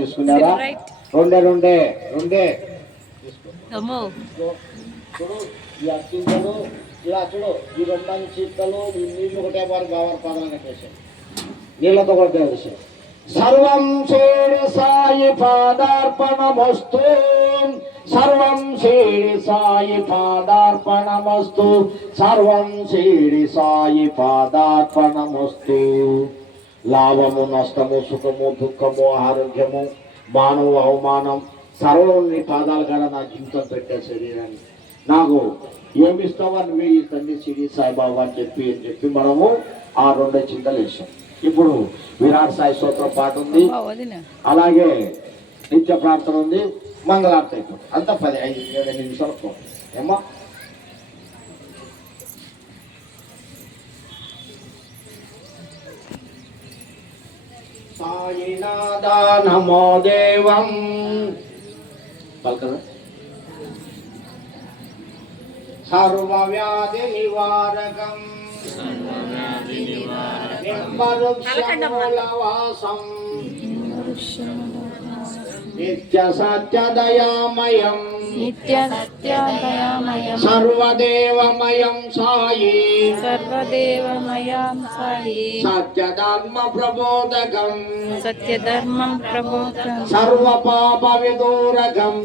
తీసుకున్నారా? రెండే రెండే రెండే చూడు, ఈ అచ్చింతలు ఇలా చూడు, ఈ రెండు చిత్తలు నీళ్ళు ఒకటే వారు బావారు పాదాలను వేసాడు, నీళ్ళతో కొట్టే విషయం. సర్వం శ్రీ సాయి పాదార్పణమస్తు, సర్వం శ్రీ సాయి పాదార్పణమస్తు, సర్వం శ్రీ సాయి పాదార్పణమస్తు. లాభము నష్టము సుఖము దుఃఖము ఆరోగ్యము మానవ అవమానం సర్వం నీ పాదాల కాడ నా జీవితం పెట్టే శరీరాన్ని నాకు ఏమిస్తావా నువ్వే ఈ తండ్రి సిరి సాయిబాబా అని చెప్పి మనము ఆ రెండే చింతలు వేసాం. ఇప్పుడు విరాట్ సాయి స్తోత్రం పాట ఉంది, అలాగే నిత్య ప్రార్థన ఉంది, మంగళార్తి అయిపోతుంది. అంత 10-15 నిమిషాలు ఏమో. సాయినాథ నమో దేవం పలకరా. సర్వవ్యాధి నివారకం నింబవృక్షమూలవాసం నిత్య సత్యదయామయం సర్వదేవమయం సాయి సత్యధర్మ ప్రబోధకం సర్వపాప విదూరకం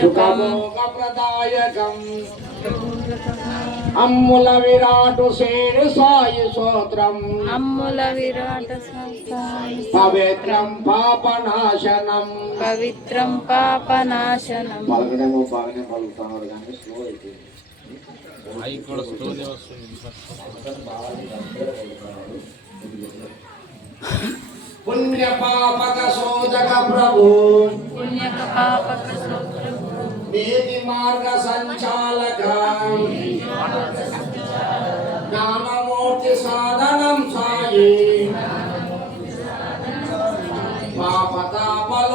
సుఖమోగ ప్రదాయకం అమ్ముల విరాటు శ్రీ సాయి స్తోత్రం పవిత్రం పాపనాశనం పలకడేమో బాగానే పలుకుతున్నారు కానీ స్లో అయిపోయింది. పుణ్య పాపక శోధక ప్రభు నీతి మార్గ సంచాలక జ్ఞానమూర్తి సాధనం సాయి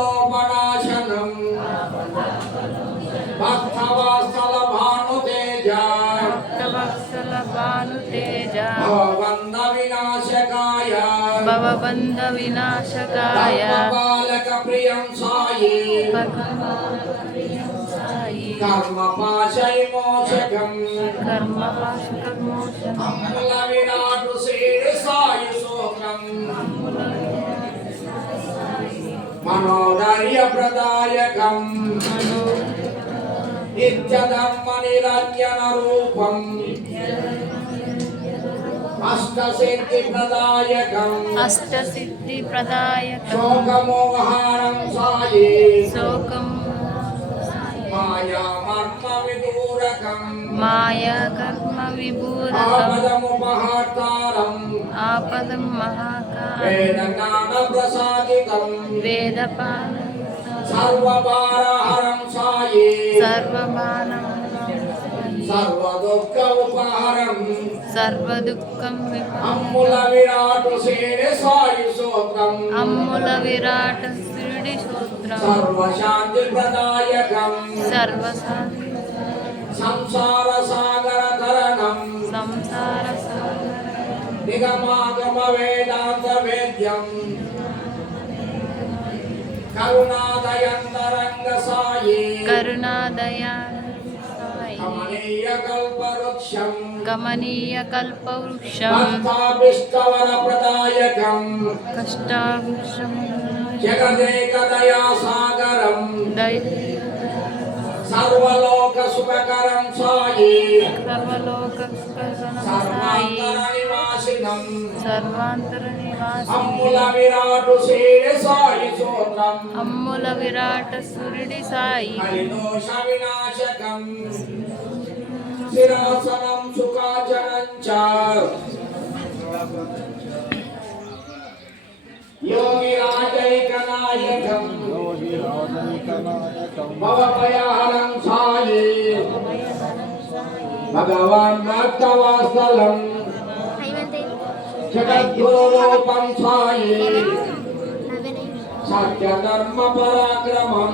పాపతాపలోపనాశనం భక్తవాత్సల భానుతేజ భవబంధ వినాశకాయ బాలక ప్రియం సాయి కర్మపాశైమోచకం అమ్ముల విరాటు శ్రీ సాయి స్తోత్రం మనోధైర్య ప్రదాయకం నిత్యధర్మ నిరంజన రూపం అష్టసిద్ధి ప్రదాయకం శోకమోహారం సాయి మాయా కర్మ విదూరకం ఆపదం మహాకారం వేదపాల సర్వభారహరం సాయి సర్వదుఃఖ ఉపహరం సర్వదుఃఖం అమ్ముల విరాట్ శ్రీ సాయి స్తోత్రం సర్వశాంతి ప్రదాయకం సంసార సాగర తరణం నిగమాగమ వేదాంత వేద్యం కరుణాదయంతరంగ సాయి కమనీయ కల్పవృక్షం కష్టాభిష్టవర ప్రదాయకం జగదేక దయా సాగరం సర్వలోక సుఖకరం సాయి సర్వాంతర నివాసినం అమ్ముల విరాటు శ్రీ సాయి స్తోత్రం సాయి హరిదోష వినాశకం శిరాసనం సుఖాచరం చ యోగిరాజైకనాయకం భవభయహరం సాయి భగవాన్ భక్తవాత్సలం జగద్గురురూపం సాయి సత్యధర్మ పరాక్రమం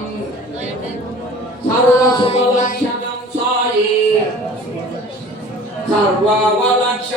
సర్వశుభలక్షణం సాయి సర్వావలక్షణం